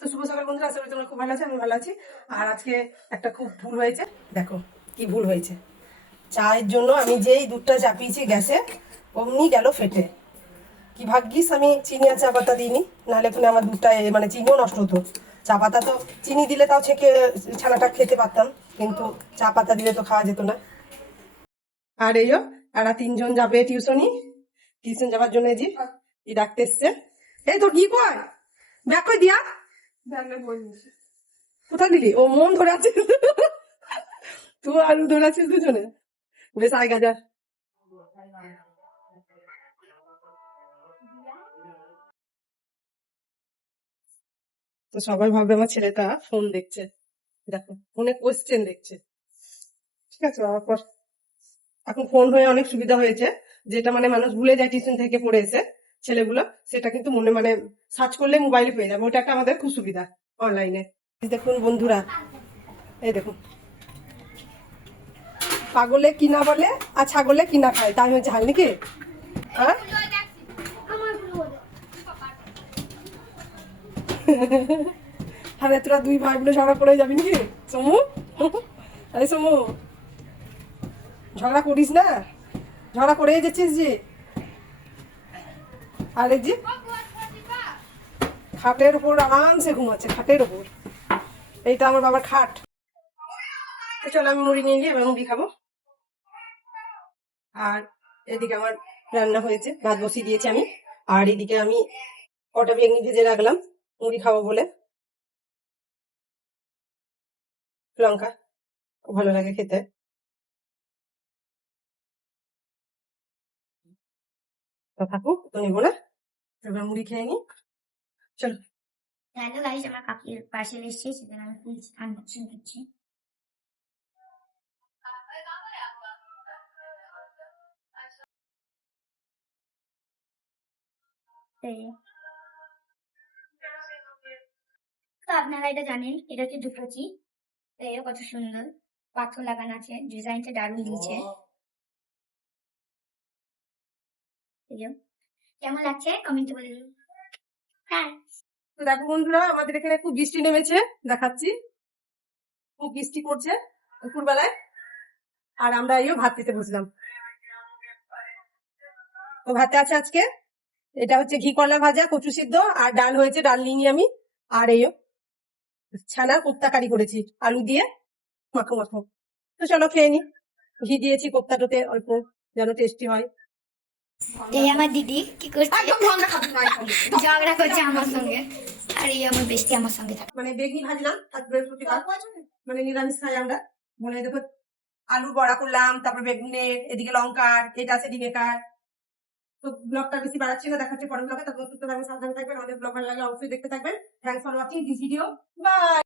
তো শুভ সকাল বন্ধুরা, আশা করি তোমরা খুব ভালো আছো, আমি ভালো আছি। আর আজকে একটা খুব ভুল হয়েছে, দেখো কি ভুল হয়েছে। চায়ের জন্য আমি যেই দুধটা চাপিয়েছি গ্যাসে, অমনি গেল ফেটে। কি ভাগ্যিস আমি চিনি আর চা পাতা দিইনি, নাহলে এখানে আমার দুধটা মানে চিনিও নষ্ট হতো। চা পাতা তো চিনি দিলে তাও ছেঁকে ছানাটা খেতে পারতাম, কিন্তু চা পাতা দিলে তো খাওয়া যেত না। আর এই এরা তিনজন যাবে টিউশন যাবার জন্য ই ডাকতে এসছে। এই তোর কি কয় ব্যাগ কই দিয়া কোথায় দিলি? ও মন ধরে আছিস তুই আর ধরে আছিস দুজনে, বেশ আয়গা যা। তো সবাই ভাববে আমার ছেলেটা ফোন দেখছে, দেখো ফোনে কোশ্চেন দেখছে। ঠিক আছে, এখন ফোন হয়ে অনেক সুবিধা হয়েছে, যেটা মানে মানুষ ভুলে যায় টিউশন থেকে পড়ে এসে ছেলেগুলো, সেটা কিন্তু মনে মানে সার্চ করলে মোবাইলে পেয়ে যাবে। ওটা একটা আমাদের খুব সুবিধা অনলাইনে। দেখুন বন্ধুরা, এই দেখুন, পাগলে কিনা বলে আর ছাগলে কিনা খায়, তাই হচ্ছে হাল নাকি? হ্যাঁ আরে তোরা দুই ভাই বোনে ঝগড়া করে যাবি নাকি সমু? আরে সমু, ঝগড়া করিস না, ঝগড়া করে যাচ্ছিস যে। আরে জি খাটের উপর আরামসে ঘুমাচ্ছে, খাটের উপর। এইটা আমার বাবার খাট। তো চলো আমি মুড়ি নিয়ে গিয়ে এবার মুড়ি খাবো। আর এদিকে আমার রান্না হয়েছে, ভাত বসিয়ে দিয়েছি আমি। আর এদিকে আমি কটা বেগুনি ভেজে রাখলাম মুড়ি খাবো বলে। লঙ্কা ভালো লাগে খেতে। তো থাকুক, তো নেবো না, এবার মুড়ি খেয়ে নি। চলো। হ্যালো গাইস, আমার কাকির পার্সেল এসেছে, সেজন্য আমি ফুল আনবক্সিং করছি। তো আপনারা এটা জানেন, এটা হচ্ছে দুপচি। তো এটা কত সুন্দর পাথর লাগানো আছে, ডিজাইনটা দারুণ দিয়েছে। কেমন লাগছে কমেন্টে বলে দিন। হ্যাঁ, তো দেখো বন্ধুরা, আমাদের এখানে খুব বৃষ্টি নেমেছে, দেখাচ্ছি। খুব বৃষ্টি পড়ছে দুপুরবেলায়। আর আমরা ভাত খেতে বসলাম। তো ভাতে আছে আজকে, এটা হচ্ছে ঘি কলা ভাজা, কচু সিদ্ধ, আর ডাল হয়েছে, ডাল নিইনি আমি। আর ছানা কোপ্তা কারি করেছি আলু দিয়ে, মাখো মাখো। তো চলো খেয়ে নি। ঘি দিয়েছি কোপ্তাটাতে অল্প, যেন টেস্টি হয়। এই আমার দিদি কি করছে, ঝগড়া করছে আমার সঙ্গে। আর এই আমার বেস্টি আমার সঙ্গে থাকে। মানে বেগনি ভাজলাম, আজ বৃহস্পতিবার, মানে নিরামিষ খাই আমরা। মানে দেখো আলু বড়া করলাম, তারপর বেগুনের, এদিকে লঙ্কার, এটা আছে ডিমেকার। তো ব্লগটা বেশি বাড়াচ্ছি না, দেখাচ্ছি পরের ব্লগে। তখন সুস্থ থাকবেন, সাবধানে থাকবেন। আমাদের ব্লগ ভালো লাগলে অবশ্যই দেখতে থাকবেন। Thanks for watching this video, by.